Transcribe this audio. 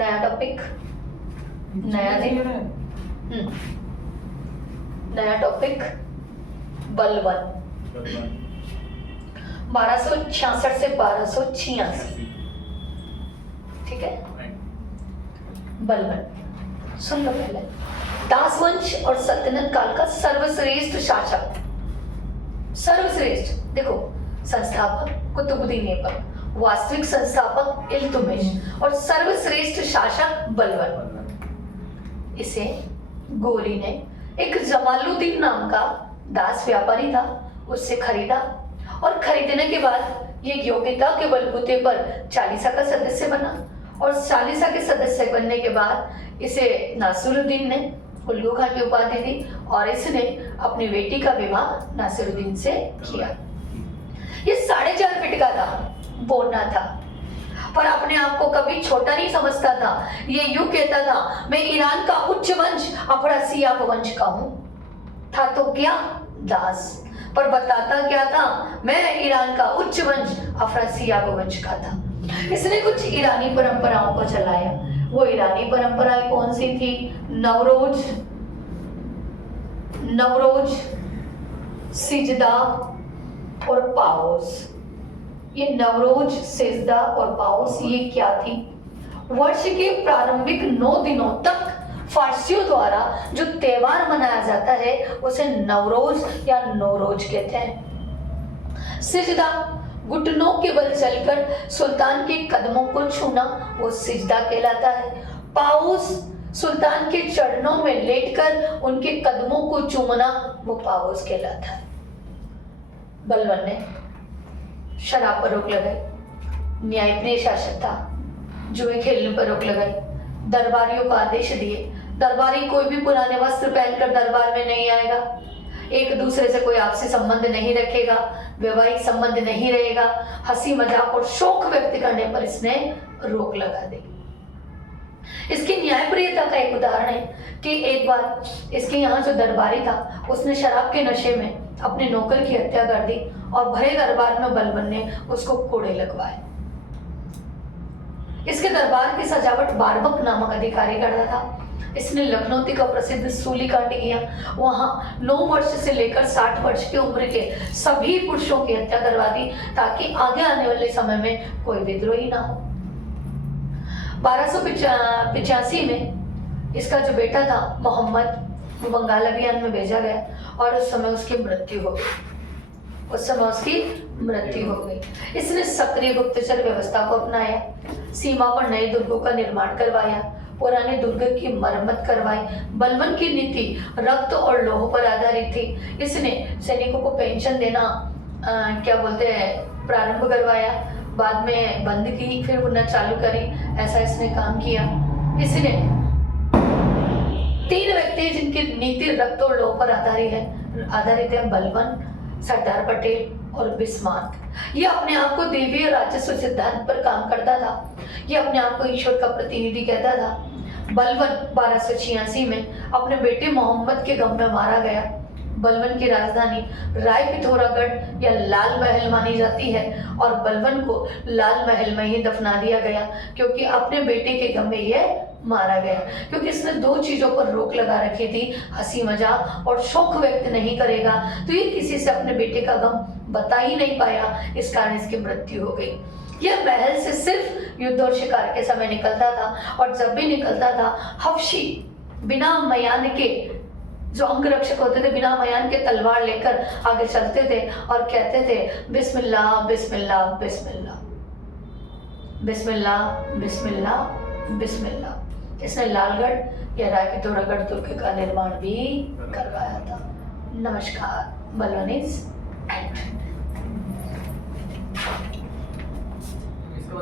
नया टॉपिक, नया दिन, नया टॉपिक, बलवन। 1266 से 1286, ठीक है। बलवन सुन लो पहले। दासवंश और सल्तनत काल का सर्वश्रेष्ठ शासक, सर्वश्रेष्ठ देखो, संस्थापक कुतुबुद्दीन ऐबक, वास्तविक संस्थापक इल्तुतमिश और सर्वश्रेष्ठ शासक बलवन। इसे गोरी ने एक जमालुद्दीन नाम का दास व्यापारी था, उससे खरीदा और खरीदने के बाद ये योग्यता के बलबूते पर चालीसा का सदस्य बना और चालीसा के सदस्य बनने के बाद इसे नासिरुद्दीन ने उल्लू खान की उपाधि दी और इसने अपनी बेटी का विवाह नासिरुद्दीन से किया। ये 4.5 फीट का था, बोना था, पर अपने आप को कभी छोटा नहीं समझता था। ये यूं कहता था, मैं ईरान का उच्च वंश अफरासियाब वंश का हूं। था तो क्या दास, पर बताता क्या था, मैं ईरान का उच्च वंश अफरासियाब वंश का था। इसने कुछ ईरानी परंपराओं को चलाया। वो ईरानी परंपराएं कौन सी थी? नवरोज, सिजदा और पाओस। ये नवरोज, सिजदा और पाओस ये क्या थी? वर्ष के प्रारंभिक 9 दिनों तक फारसियों द्वारा जो त्योहार मनाया जाता है उसे नवरोज या नौरोज कहते हैं। सिजदा, घुटनों के बल चलकर सुल्तान के कदमों को छूना, वो सिजदा कहलाता है। पाउस, सुल्तान के चरणों में लेटकर उनके कदमों को चूमना, वो पाउस कहलाता है। बलवन ने शराब पर रोक लगाई, न्यायप्रिय शासक था, जुए खेलने पर रोक लगाई, दरबारियों को आदेश दिए, दरबारी कोई भी पुराने वस्त्र पहनकर दरबार में नहीं आएगा, एक दूसरे से कोई आपसी संबंध नहीं रखेगा, वैवाहिक संबंध नहीं रहेगा, हंसी मजाक और शौक व्यक्त करने पर इसने रोक लगा दी। इसकी न्यायप्रियता का एक उदाहरण है कि एक बार इसके यहाँ जो दरबारी था उसने शराब के नशे में अपने नौकर की हत्या कर दी और भरे दरबार में बलवन ने उसको कोड़े लगवाए। इसके दरबार की सजावट बारबक नामक अधिकारी करता था। इसने लखनऊ का प्रसिद्ध सूली कांड किया। वहां 9 वर्ष से लेकर 60 वर्ष की उम्र के सभी पुरुषों की हत्या करवा दी ताकि आगे आने वाले समय में कोई विद्रोही ना हो। 1285 में इसका जो बेटा था मोहम्मद, वो बंगाल अभियान में भेजा गया और उस समय उसकी मृत्यु हो गई। इसने सक्रिय गुप्तचर व्यवस्था को अपनाया, सीमा पर नए दुर्गों का निर्माण करवाया, पुराने दुर्ग की मरम्मत करवाई। बलवन की नीति रक्त और लोह पर आधारित थी। इसने सैनिकों को पेंशन देना प्रारंभ करवाया, बाद में बंद की, फिर पुनः चालू करी। ऐसा इसने काम किया। इसने 3 व्यक्ति जिनकी नीति रक्त और लोह पर आधारित है, बलवन, सरदार पटेल और बिस्मार्क। ये अपने आप को देवी और राजस्व सिद्धांत पर काम करता था। ये अपने आप को ईश्वर का प्रतिनिधि कहता था। बलवन 1286 में अपने बेटे मोहम्मद के गम में मारा गया। बलवन की राजधानी राय पिथौरागढ़ या लाल महल मानी जाती है और बलवन को लाल महल में ही दफना दिया गया क्योंकि अपने बेटे के गम में यह मारा गया। क्योंकि इसने 2 चीजों पर रोक लगा रखी थी, हंसी मजाक और शौक व्यक्त नहीं करेगा, तो ये किसी से अपने बेटे का गम बता ही नहीं पाया, इस कारण इसकी मृत्यु हो गई। यह महल से सिर्फ युद्ध और शिकार के समय निकलता था और जब भी निकलता था हफ्शी बिना मयान के जो अंगरक्षक होते थे बिना मयान के तलवार लेकर आगे चलते थे और कहते थे बिस्मिल्लाह बिस्मिल्लाह बिस्मिल्लाह बिस्मिल्लाह बिस्मिल्लाह बिस्मिल्लाह। इसने लालगढ़ या राय पिथौरागढ़ दुर्ग का निर्माण भी करवाया था। नमस्कार, बलवन इज एंड।